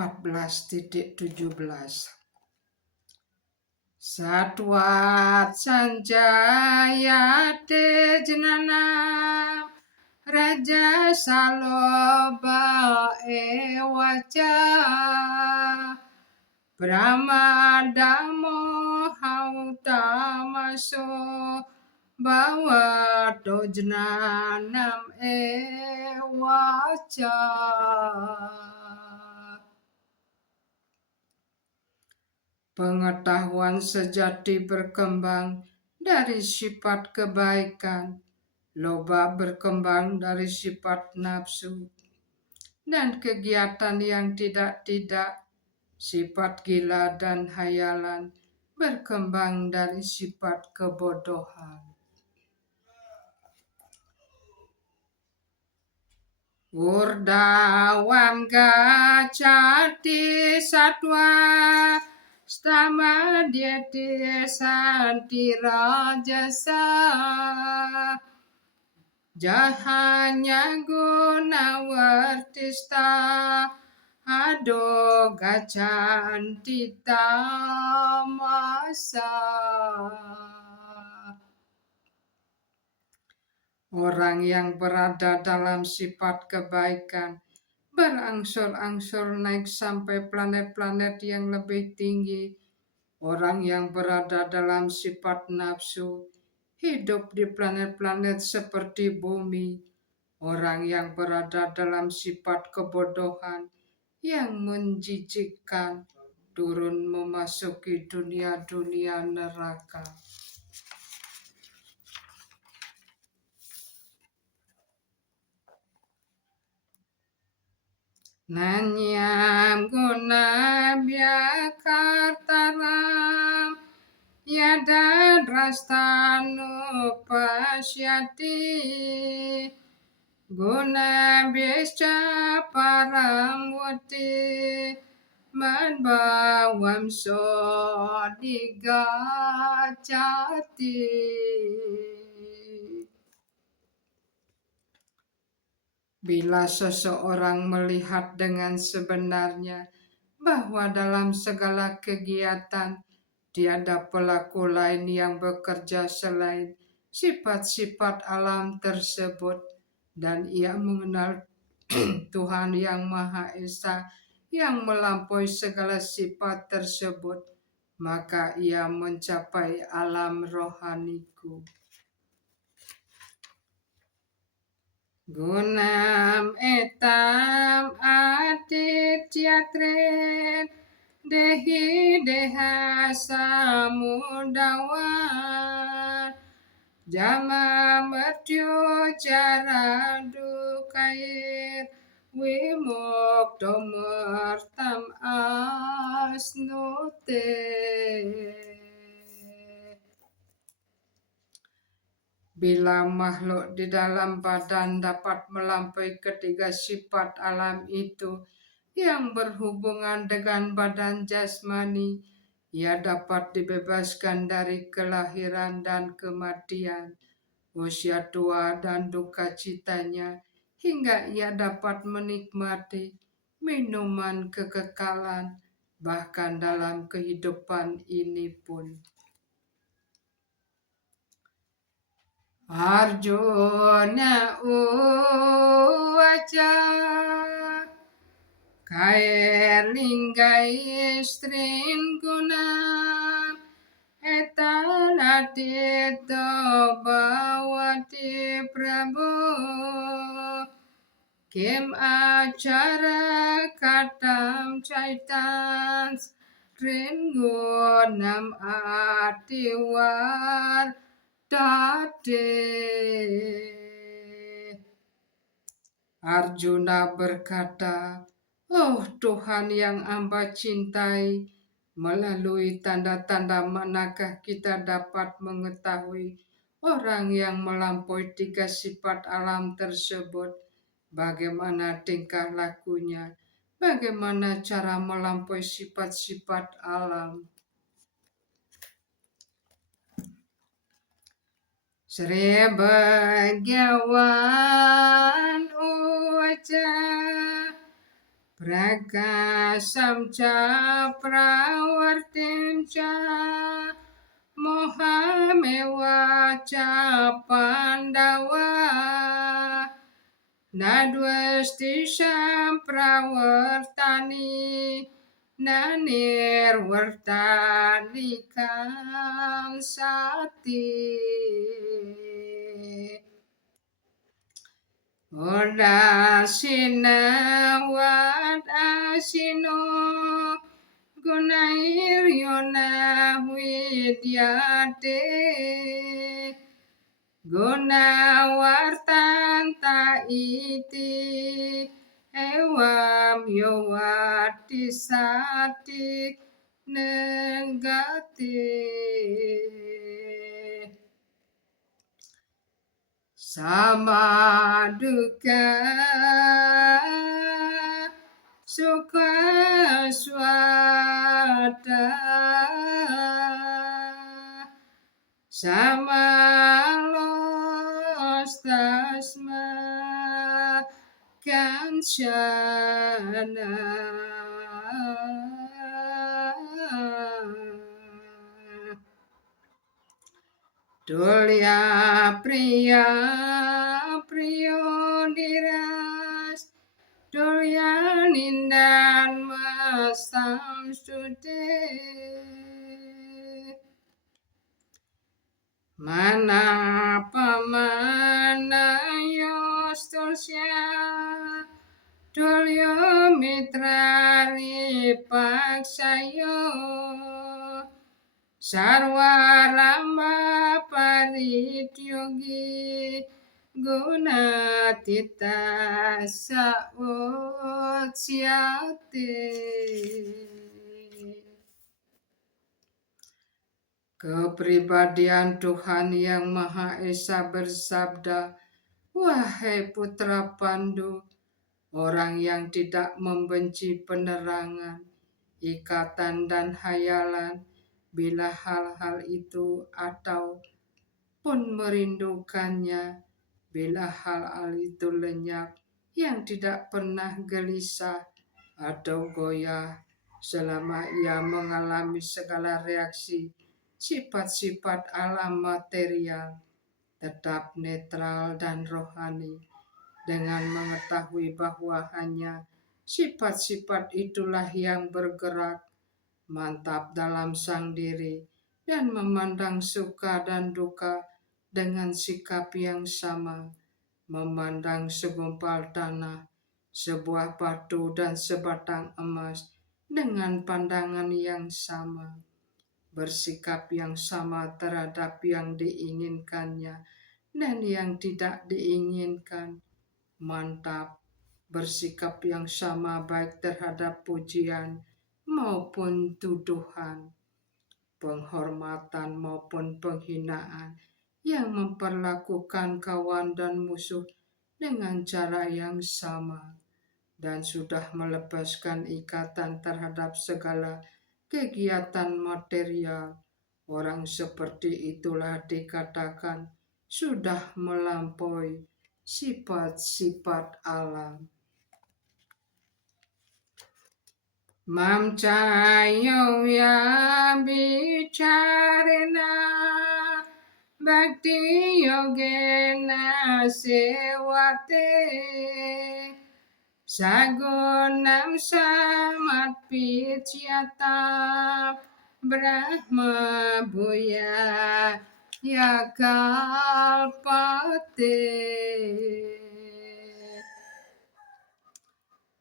14.17 Satwat Sanjaya Tejnana Raja Saloba Ewaca Pramadamo Hautamaso Bawa Dojnanam Ewaca. Pengetahuan sejati berkembang dari sifat kebaikan, loba berkembang dari sifat nafsu, dan kegiatan yang tidak-tidak, sifat gila dan hayalan, berkembang dari sifat kebodohan. Urdawam gacati satwa Stama dieti santi rajasa Jahanya gunawartista Ado gacanti tamasa. Orang yang berada dalam sifat kebaikan berangsur-angsur naik sampai planet-planet yang lebih tinggi. Orang yang berada dalam sifat nafsu hidup di planet-planet seperti bumi. Orang yang berada dalam sifat kebodohan yang menjijikkan turun memasuki dunia-dunia neraka. Nanyam guna biakartaram yada drastanu pasyati guna bisca paramwati madbawam sodigacati. Bila seseorang melihat dengan sebenarnya bahwa dalam segala kegiatan tiada pelaku lain yang bekerja selain sifat-sifat alam tersebut, dan ia mengenal Tuhan yang Maha Esa yang melampaui segala sifat tersebut, maka ia mencapai alam rohaniku. Gunam etam atitjatren dehi deha samudawan jama mertyo cara dukair wimukto mertam asnute. Bila makhluk di dalam badan dapat melampaui ketiga sifat alam itu yang berhubungan dengan badan jasmani, ia dapat dibebaskan dari kelahiran dan kematian, usia tua dan duka citanya, hingga ia dapat menikmati minuman kekekalan, bahkan dalam kehidupan ini pun. Arjuna uwaca kaer linggai istrin guna etanatito bawati prabu kim acara katam caitans ringunam atiwar Dade. Arjuna berkata, "Oh Tuhan yang hamba cintai, melalui tanda-tanda manakah kita dapat mengetahui orang yang melampaui tiga sifat alam tersebut? Bagaimana tingkah lakunya? Bagaimana cara melampaui sifat-sifat alam?" Sri Bhagawan uwaca prakasam ca prawartim ca mohamewa ca pandawa nadwasti samprawartani nanirwartani kan sati Odasina wadasino gunairiona widyate gunawartanta iti ewam yowati sati negati sama duka suka swada sama los tasma kancana Dulya priya priyodiras Dulya nindan masam sude Mana pamana yostosya Dulya mitrari paksayo Sarwa rama parityogi gunatita sautsyate Kepribadian Tuhan Yang Maha Esa bersabda, Wahai putra Pandu, orang yang tidak membenci penerangan, ikatan dan hayalan, bila hal-hal itu atau pun merindukannya, bila hal-hal itu lenyap, yang tidak pernah gelisah atau goyah, selama ia mengalami segala reaksi, sifat-sifat alam material, tetap netral dan rohani, dengan mengetahui bahwa hanya sifat-sifat itulah yang bergerak, mantap dalam sang diri, dan memandang suka dan duka dengan sikap yang sama, memandang segumpal tanah, sebuah batu dan sebatang emas dengan pandangan yang sama, bersikap yang sama terhadap yang diinginkannya dan yang tidak diinginkan, mantap, bersikap yang sama baik terhadap pujian maupun tuduhan, penghormatan maupun penghinaan, yang memperlakukan kawan dan musuh dengan cara yang sama, dan sudah melepaskan ikatan terhadap segala kegiatan material. Orang seperti itulah dikatakan sudah melampaui sifat-sifat alam. Mam cayo ya bicarena bhakti yogena sewate sagunam samat picyata brahma buya ya kalpate.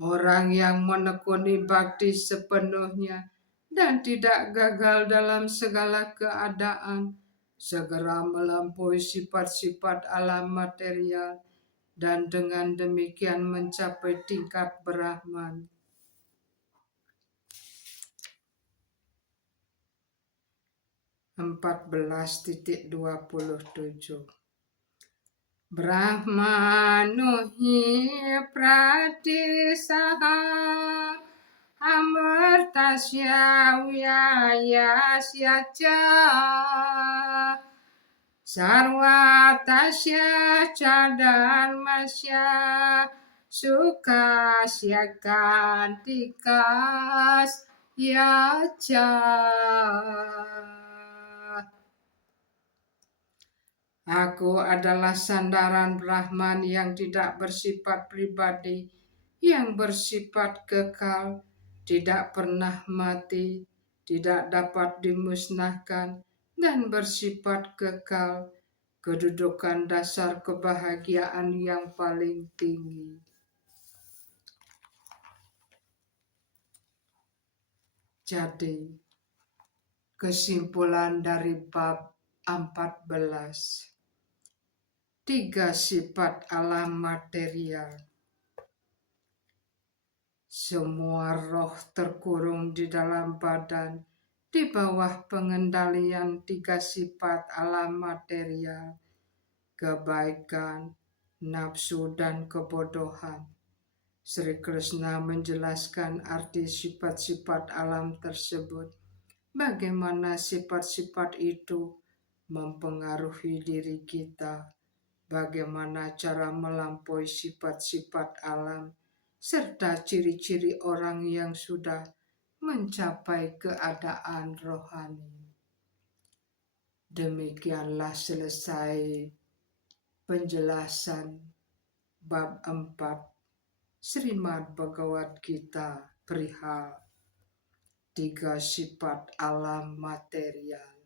Orang yang menekuni bakti sepenuhnya dan tidak gagal dalam segala keadaan, segera melampaui sifat-sifat alam material dan dengan demikian mencapai tingkat Brahman. 14.27 Brahmanuhi pratisaha amartasya vyayasya ca sarvatasya ca dharmasya suka siakan tikas yaca. Aku adalah sandaran Brahman yang tidak bersifat pribadi, yang bersifat kekal, tidak pernah mati, tidak dapat dimusnahkan, dan bersifat kekal, kedudukan dasar kebahagiaan yang paling tinggi. Jadi, kesimpulan dari bab 14, 3 sifat alam material. Semua roh terkurung di dalam badan di bawah pengendalian 3 sifat alam material, kebaikan, nafsu, dan kebodohan. Sri Krishna menjelaskan arti sifat-sifat alam tersebut, bagaimana sifat-sifat itu mempengaruhi diri kita, bagaimana cara melampaui sifat-sifat alam, serta ciri-ciri orang yang sudah mencapai keadaan rohani. Demikianlah selesai penjelasan bab 4 Srimad Bhagavad Gita perihal 3 sifat alam material.